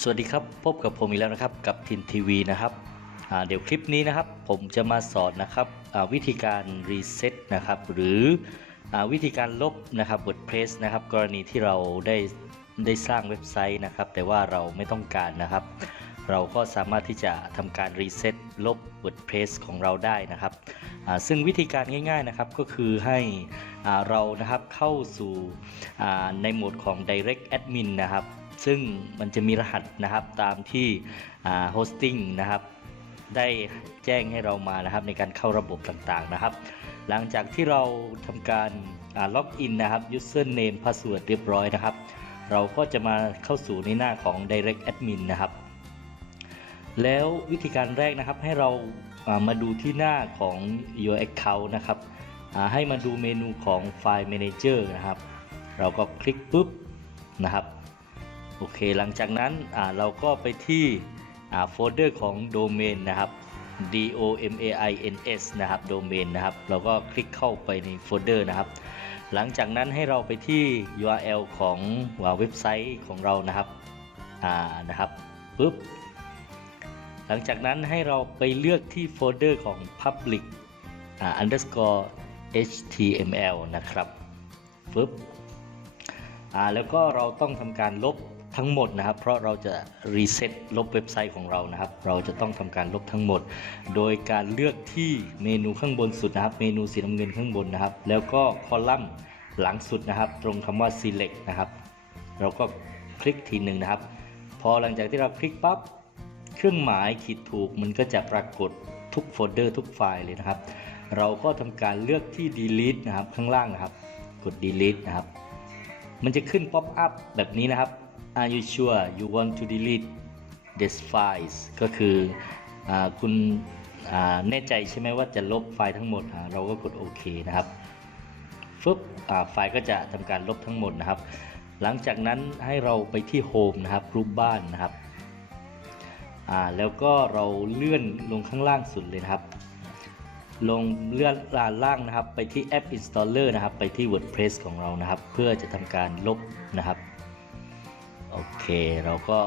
สวัสดีครับพบกับผมอีกแล้วนะครับกับทินทีวีนะครับเดี๋ยวคลิปนี้นะครับ ผมจะมาสอนนะครับวิธีการรีเซ็ตนะครับหรืออวิธีการลบนะครับ WordPress นะครับ กรณีที่เราได้ได้สร้างเว็บไซต์นะครับ แต่ว่าเราไม่ต้องการนะครับ เราก็สามารถที่จะทำการรีเซ็ตลบ WordPress ของเราได้นะครับซึ่งวิธีการง่าย ๆนะครับก็คือให้เรานะครับเข้าสู่ในโหมดของ Direct Admin นะครับ ซึ่งมันจะมีรหัสนะครับตามที่โฮสติ้งนะครับได้แจ้งให้เรามานะครับในการเข้าระบบต่างๆนะครับ หลังจากที่เราทำการล็อกอินนะครับ username password เรียบร้อยนะครับ เราก็จะมาเข้าสู่ในหน้าของ direct admin นะครับ แล้ววิธีการแรกนะครับให้เรามาดูที่หน้าของ your account นะครับให้มาดูเมนูของ file manager นะครับ เราก็คลิกปุ๊บนะครับ โอเคหลังจากนั้นเราก็ไปที่โฟลเดอร์ของโดเมนนะครับ d o m a i n s นะครับโดเมนนะครับ เราก็คลิกเข้าไปในโฟลเดอร์นะครับ หลังจากนั้นให้เราไปที่ URL ของว่าเว็บไซต์ของเรานะครับอ่านะครับปุ๊บหลังจากนั้นให้เราไปเลือกที่โฟลเดอร์ของ public underscore html นะครับปุ๊บอ่าแล้วก็เราต้องทำการลบ ทั้งหมดนะครับ เพราะเราจะรีเซ็ตลบเว็บไซต์ของเรานะครับ เราจะต้องทำการลบทั้งหมด โดยการเลือกที่เมนูข้างบนสุดนะครับ เมนูสีน้ำเงินข้างบนนะครับ แล้วก็คอลัมน์หลังสุดนะครับ ตรงคำว่า select นะครับ เราก็คลิกทีหนึ่งนะครับ พอหลังจากที่เราคลิกปั๊บเครื่องหมายขีดถูกมันก็จะปรากฏทุกโฟลเดอร์ทุกไฟล์เลยนะครับ เราก็ทำการเลือกที่ delete นะครับข้างล่างนะครับ กด delete นะครับ มันจะขึ้น pop up แบบนี้นะครับ Are you sure you want to delete these files ก็คืออคุณแน่ใจใช่ไหมว่าจะลบไฟล์ทั้งหมด เราก็กดโอเคนะครับฟึบไฟล์ก็จะทำการลบทั้งหมดนะครับ หลังจากนั้นให้เราไปที่ Home นะครับรูปบ้านนะครับแล้วก็เราเลื่อนลงข้างล่างสุดเลยนะครับ ลงเลื่อนลานล่างนะครับ ไปที่แอป Installer นะครับ ไปที่ WordPress ของเรานะครับ เพื่อจะทำการลบนะครับ โอเคเราก็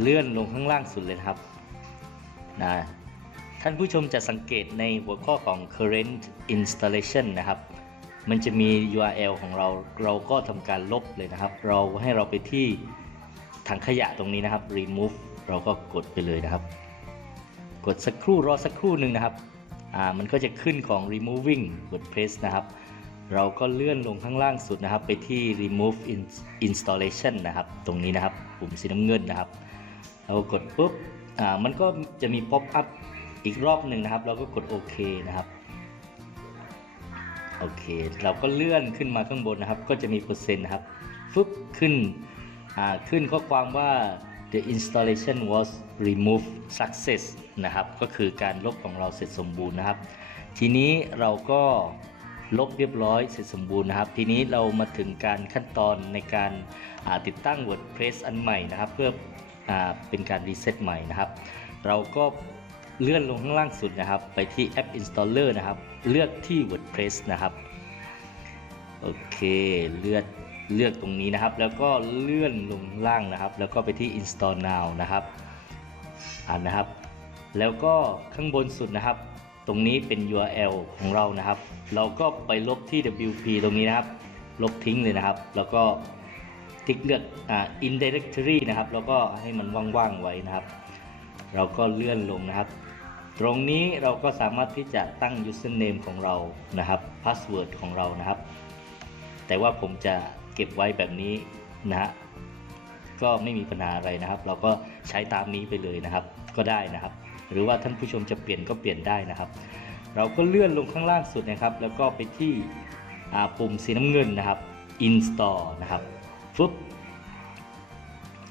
เลื่อนลงข้างล่างสุดเลยครับนะท่านผู้ชมจะสังเกตในหัวข้อของ current installation นะครับ มันจะมี URL ของเรา เราก็ทำการลบเลยนะครับ เราให้เราไปที่ถังขยะตรงนี้นะครับ remove เราก็กดไปเลยนะครับ กดสักครู่รอสักครู่หนึ่งนะครับ อ่า มันก็จะขึ้นของ removing WordPress นะครับ เราก็เลื่อนลงข้างล่างสุดนะครับ ไปที่ remove Installation นะครับ ตรงนี้นะครับ ปุ่มสีน้ำเงินนะครับ เรากดปุ๊บอ่ามันก็จะมี pop up อีกรอบหนึ่งนะครับ เราก็กดโอเคนะครับโอเค เราก็เลื่อนขึ้นมาข้างบนนะครับ ก็จะมีเปอร์เซ็นต์นะครับฟึบขึ้นอ่าขึ้นข้อความว่า the installation was removed success นะครับ ก็คือการลบของเราเสร็จสมบูรณ์นะครับ ทีนี้เราก็ ลบเรียบร้อยเสร็จสมบูรณ์นะครับ ทีนี้เรามาถึงการขั้นตอนในการาติดตั้ง WordPress อันใหม่นะครับ เพื่ออเป็นการรีเซ็ตใหม่นะครับ เราก็เลื่อนลงข้างล่างสุดนะครับ ไปที่แอป Installer นะครับ เลือกที่ WordPress นะครับโอเคเลือกเลือกตรงนี้นะครับ แล้วก็เลื่อนลงล่างนะครับ แล้วก็ไปที่ install now นะครับอ่านนะครับ แล้วก็ข้างบนสุดนะครับ ตรงนี้เป็น URL ของเรานะครับ เราก็ไปลบที่ WP ตรงนี้นะครับ ลบทิ้งเลยนะครับ แล้วก็ติ๊กเลือกอ่า in directory นะครับ แล้วก็ให้มันว่างๆไว้นะครับ เราก็เลื่อนลงนะครับ ตรงนี้เราก็สามารถที่จะตั้ง username ของเรานะครับ password ของเรานะครับ แต่ว่าผมจะเก็บไว้แบบนี้นะฮะก็ไม่มีปัญหาอะไรนะครับ เราก็ใช้ตามนี้ไปเลยนะครับ ก็ได้นะครับ หรือว่าท่านผู้ชมจะเปลี่ยนก็เปลี่ยนได้นะครับ เราก็เลื่อนลงข้างล่างสุดนะครับ แล้วก็ไปที่ปุ่มสีน้ำเงินนะครับ install นะครับฟึบ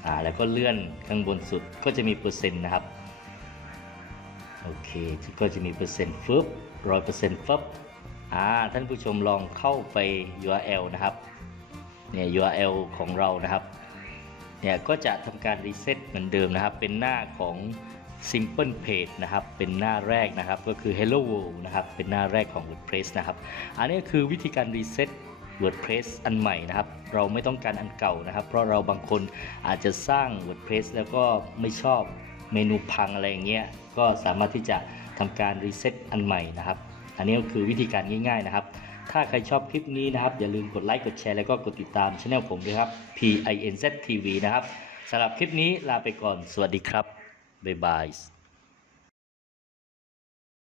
อ่าแล้วก็เลื่อนข้างบนสุดก็จะมีเปอร์เซ็นต์นะครับโอเคก็จะมีเปอร์เซ็นต์ฟึบร้อยเปอร์เซ็นต์ฟึบอ่าท่านผู้ชมลองเข้าไป URL นะครับเนี่ย URL ของเรานะครับเนี่ยก็จะทำการรีเซ็ตเหมือนเดิมนะครับ เป็นหน้าของ Simple Page นะครับ เป็นหน้าแรกนะครับ ก็คือ Hello World นะครับ เป็นหน้าแรกของ WordPress นะครับ อันนี้คือวิธีการรีเซ็ต WordPress อันใหม่นะครับ เราไม่ต้องการอันเก่านะครับ เพราะเราบางคนอาจจะสร้าง WordPress แล้วก็ไม่ชอบเมนูพังอะไรอย่างเงี้ย ก็สามารถที่จะทำการรีเซ็ตอันใหม่นะครับ อันนี้ก็คือวิธีการง่ายๆนะครับ ถ้าใครชอบคลิปนี้นะครับ อย่าลืมกดไลค์ กดแชร์ แล้วก็กดติดตามช่องผมด้วยครับ PINZ TV นะครับสำหรับคลิปนี้ลาไปก่อน สวัสดีครับ bebais.